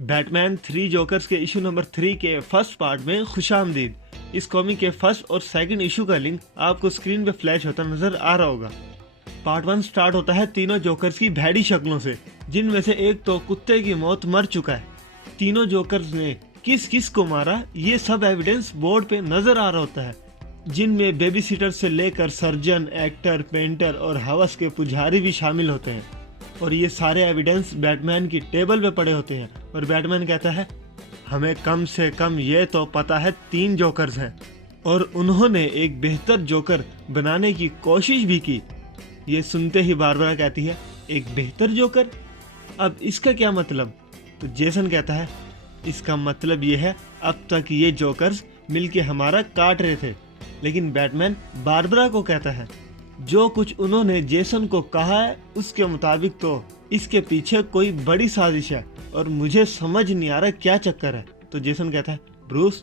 Batman 3 jokers के issue number 3 के first part में खुशामदीद। इस कॉमिक के फर्स्ट और सेकंड इशू का लिंक आपको स्क्रीन पे फ्लैश होता नजर आ रहा होगा। पार्ट 1 स्टार्ट होता है तीनों जोकर्स की भैड़ी शक्लों से, जिनमें से एक तो कुत्ते की मौत मर चुका है। तीनों जोकर्स ने किस किस को मारा ये सब एविडेंस बोर्ड पे नजर आ रहा होता है, जिनमें बेबी सीटर से लेकर सर्जन, एक्टर, पेंटर और हवस के पुजारी भी शामिल होते हैं। और ये सारे एविडेंस बैटमैन की टेबल पे पड़े होते हैं और बैटमैन कहता है हमें कम से कम ये तो पता है 3 जोकर्स हैं और उन्होंने एक बेहतर जोकर बनाने की कोशिश भी की। ये सुनते ही बारबरा कहती है एक बेहतर जोकर, अब इसका क्या मतलब? तो जेसन कहता है इसका मतलब ये है अब तक ये जोकर्स मिलके हमारा काट रहे थे। लेकिन बैटमैन बारबरा को कहता है जो कुछ उन्होंने जेसन को कहा है उसके मुताबिक तो इसके पीछे कोई बड़ी साजिश है और मुझे समझ नहीं आ रहा क्या चक्कर है। तो जेसन कहता है ब्रूस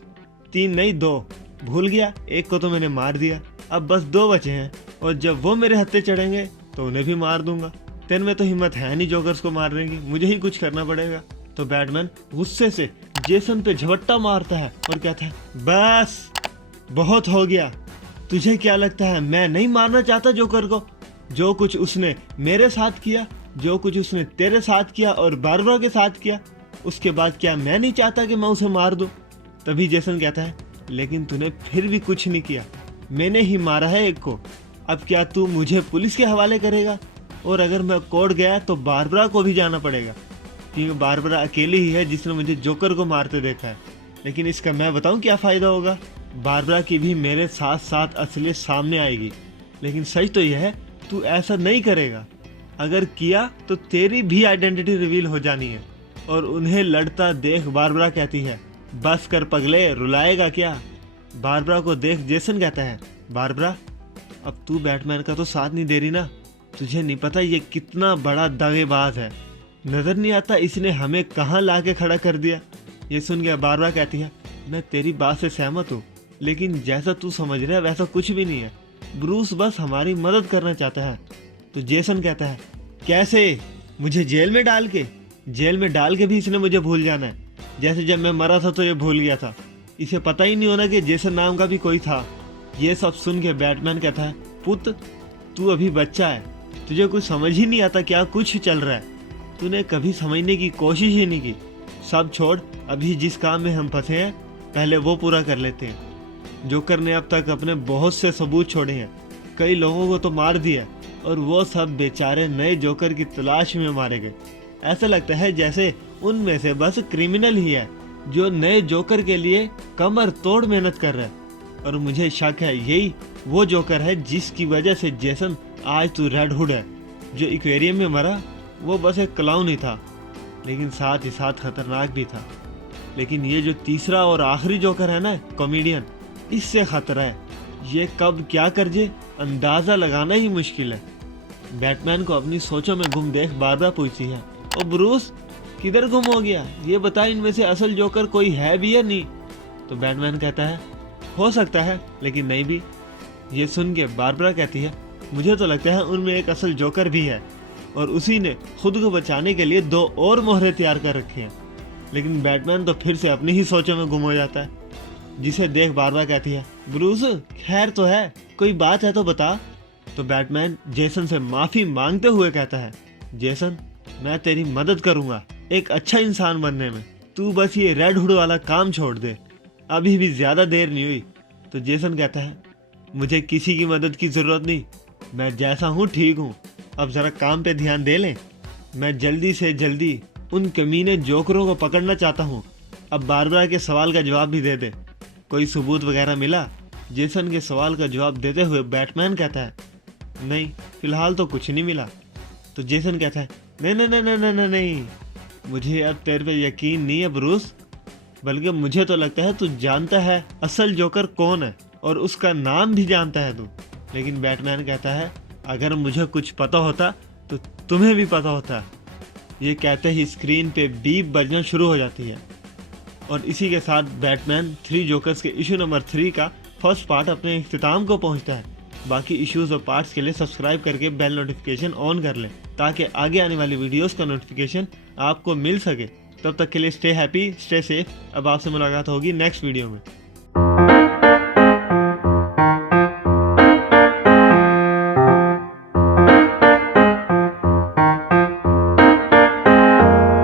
3 नहीं 2, भूल गया, एक को तो मैंने मार दिया, अब बस 2 बचे हैं और जब वो मेरे हत्थे चढ़ेंगे तो उन्हें भी मार दूंगा। तेन में तो हिम्मत है नहीं जोकर्स को मारने की, मुझे ही कुछ करना पड़ेगा। तो बैटमैन गुस्से से जेसन पे झपट्टा मारता है और कहता है बस बहुत हो गया, तुझे क्या लगता है मैं नहीं मारना चाहता जोकर को? जो कुछ उसने मेरे साथ किया, जो कुछ उसने तेरे साथ किया और बारबरा के साथ किया, उसके बाद क्या मैं नहीं चाहता कि मैं उसे मार दूं? तभी जेसन कहता है लेकिन तूने फिर भी कुछ नहीं किया, मैंने ही मारा है एक को, अब क्या तू मुझे पुलिस के हवाले करेगा? और अगर मैं कोर्ट गया तो बारबरा को भी जाना पड़ेगा, क्योंकि बारबरा अकेली ही है जिसने मुझे जोकर को मारते देखा है। लेकिन इसका मैं बताऊं क्या फ़ायदा होगा? बारबरा की भी मेरे साथ साथ असलियत सामने आएगी। लेकिन सच तो यह है तू ऐसा नहीं करेगा, अगर किया तो तेरी भी आइडेंटिटी रिवील हो जानी है। और उन्हें लड़ता देख बारबरा कहती है बस कर पगले, रुलाएगा क्या? बारबरा को देख जेसन कहता है बारबरा अब तू बैटमैन का तो साथ नहीं दे रही ना, तुझे नहीं पता ये कितना बड़ा दगेबाज है, नजर नहीं आता इसने हमें कहाँ ला के खड़ा कर दिया? ये सुन के बारबरा कहती है मैं तेरी बात से सहमत हूँ, लेकिन जैसा तू समझ रहा है वैसा कुछ भी नहीं है, ब्रूस बस हमारी मदद करना चाहता है। तो जेसन कहता है कैसे? मुझे जेल में डाल के? जेल में डाल के भी इसने मुझे भूल जाना है, जैसे जब मैं मरा था तो ये भूल गया था, इसे पता ही नहीं होना कि जेसन नाम का भी कोई था। ये सब सुन के बैटमैन कहता है पुत्र तू अभी बच्चा है, तुझे कुछ समझ ही नहीं आता क्या कुछ चल रहा है, तूने कभी समझने की कोशिश ही नहीं की। सब छोड़, अभी जिस काम में हम फंसे हैं पहले वो पूरा कर लेते हैं। जोकर ने अब तक अपने बहुत से सबूत छोड़े हैं, कई लोगों को तो मार दिया और वो सब बेचारे नए जोकर की तलाश में मारे गए। ऐसा लगता है जैसे उनमें से बस क्रिमिनल ही है जो नए जोकर के लिए कमर तोड़ मेहनत कर रहा है। और मुझे शक है यही वो जोकर है जिसकी वजह से जेसन आज तू रेड हुड है। जो एक्वेरियम में मरा वो बस एक क्लाउन ही था, लेकिन साथ ही साथ खतरनाक भी था। लेकिन ये जो तीसरा और आखिरी जोकर है ना, कॉमेडियन, इससे खतरा है, ये कब क्या कर जे अंदाजा लगाना ही मुश्किल है। बैटमैन को अपनी सोचों में गुम देख बारबरा पूछती है ओ ब्रूस किधर गुम हो गया, ये बता इनमें से असल जोकर कोई है भी या नहीं? तो बैटमैन कहता है हो सकता है लेकिन नहीं भी। ये सुन के बारबरा कहती है मुझे तो लगता है उनमें एक असल जोकर भी है और उसी ने खुद को बचाने के लिए 2 और मोहरे तैयार कर रखी हैं। लेकिन बैटमैन तो फिर से अपनी ही सोचों में गुम हो जाता है, जिसे देख बारबरा कहती है ब्रूस खैर तो है, कोई बात है तो बता। तो बैटमैन जेसन से माफ़ी मांगते हुए कहता है जेसन मैं तेरी मदद करूंगा एक अच्छा इंसान बनने में, तू बस ये रेड हुड वाला काम छोड़ दे, अभी भी ज़्यादा देर नहीं हुई। तो जेसन कहता है मुझे किसी की मदद की ज़रूरत नहीं, मैं जैसा हूँ ठीक हूँ, अब ज़रा काम पे ध्यान दे लें, मैं जल्दी से जल्दी उन कमीने जोकरों को पकड़ना चाहता हूँ। अब बारबरा के सवाल का जवाब भी दे दे, कोई सबूत वगैरह मिला? जेसन के सवाल का जवाब देते हुए बैटमैन कहता है नहीं फिलहाल तो कुछ नहीं मिला। तो जेसन कहता है नहीं नहीं नहीं नहीं नहीं नहीं, मुझे अब तेरे पे यकीन नहीं है ब्रूस, बल्कि मुझे तो लगता है तू जानता है असल जोकर कौन है और उसका नाम भी जानता है तू। लेकिन बैटमैन कहता है अगर मुझे कुछ पता होता तो तुम्हें भी पता होता। ये कहते ही स्क्रीन पे बीप बजना शुरू हो जाती है और इसी के साथ बैटमैन 3 जोकर्स के इशू नंबर 3 का फर्स्ट पार्ट अपने इख्तिताम को पहुंचता है। बाकी इश्यूज और पार्ट्स के लिए सब्सक्राइब करके बेल नोटिफिकेशन ऑन कर लें ताकि आगे आने वाली वीडियोस का नोटिफिकेशन आपको मिल सके। तब तक के लिए स्टे हैप्पी, स्टे सेफ। अब आपसे मुलाकात होगी नेक्स्ट वीडियो में।